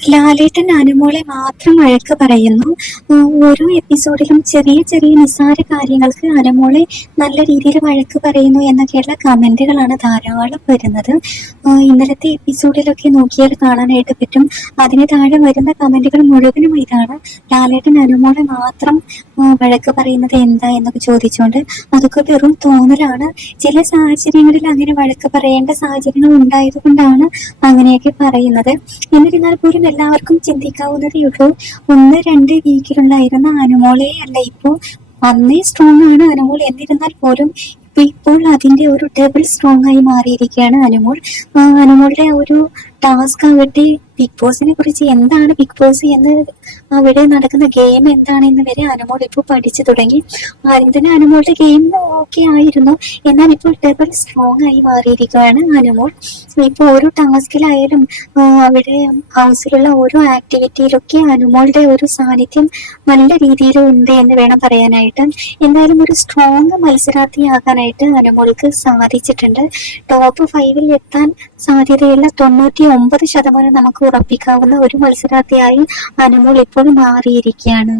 ലാലേട്ടൻ അനുമോളെ മാത്രം വഴക്ക് പറയുന്നു. ഓരോ എപ്പിസോഡിലും ചെറിയ ചെറിയ നിസ്സാര കാര്യങ്ങൾക്ക് അനുമോളെ നല്ല രീതിയിൽ വഴക്ക് പറയുന്നു എന്നൊക്കെയുള്ള കമന്റുകളാണ് ധാരാളം വരുന്നത്. ഇന്നലത്തെ എപ്പിസോഡിലൊക്കെ നോക്കിയാൽ കാണാനായിട്ട് പറ്റും. അതിന് താഴെ വരുന്ന കമന്റുകൾ മുഴുവനും ഇതാണ്. ലാലേട്ടൻ അനുമോളെ മാത്രം വഴക്ക് പറയുന്നത് എന്താ എന്നൊക്കെ ചോദിച്ചുകൊണ്ട് അതൊക്കെ വെറും തോന്നലാണ്. ചില സാഹചര്യങ്ങളിൽ അങ്ങനെ വഴക്ക് പറയേണ്ട സാഹചര്യങ്ങൾ ഉണ്ടായത് കൊണ്ടാണ് അങ്ങനെയൊക്കെ പറയുന്നത്. എന്നിരുന്നാൽ പോലും എല്ലാവർക്കും ചിന്തിക്കാവുന്നതേ ഉള്ളൂ. ഒന്ന് രണ്ട് വീക്കിലുണ്ടായിരുന്ന അനുമോളെ അല്ല ഇപ്പോൾ അന്നേ സ്ട്രോങ് ആണ് അനുമോൾ. എന്നിരുന്നാൽ പോലും ഇപ്പൊ ഇപ്പോൾ അതിന്റെ ഒരു ടേബിൾ സ്ട്രോങ് ആയി മാറിയിരിക്കുകയാണ് അനുമോൾ. അനുമോളുടെ ഒരു ടാസ്ക് ആവട്ടെ ബിഗ് ബോസിനെ കുറിച്ച് എന്താണ് ബിഗ് ബോസ് എന്ന് അവിടെ നടക്കുന്ന ഗെയിം എന്താണെന്ന് വരെ അനുമോൾ ഇപ്പോൾ പഠിച്ചു തുടങ്ങി. ആദ്യം തന്നെ അനുമോളുടെ ഗെയിം ഓക്കെ ആയിരുന്നു. എന്നാൽ ഇപ്പോൾ ഡബിൾ സ്ട്രോങ് ആയി മാറിയിരിക്കുകയാണ് അനുമോൾ. ഇപ്പോൾ ഓരോ ടാസ്കിലായാലും അവിടെ ഹൗസിലുള്ള ഓരോ ആക്ടിവിറ്റിയിലൊക്കെ അനുമോളുടെ ഒരു സാന്നിധ്യം നല്ല രീതിയിൽ ഉണ്ട് എന്ന് വേണം പറയാനായിട്ട്. എന്തായാലും ഒരു സ്ട്രോങ് മത്സരാർത്ഥിയാകാനായിട്ട് അനുമോൾക്ക് സാധിച്ചിട്ടുണ്ട്. ടോപ്പ് ഫൈവിൽ എത്താൻ സാധ്യതയുള്ള തൊണ്ണൂറ്റി ഒമ്പത് ശതമാനം നമുക്ക് ഉറപ്പിക്കാവുന്ന ഒരു മത്സരാർത്ഥിയായി അനുമോൾ ഇപ്പോൾ മാറിയിരിക്കുകയാണ്.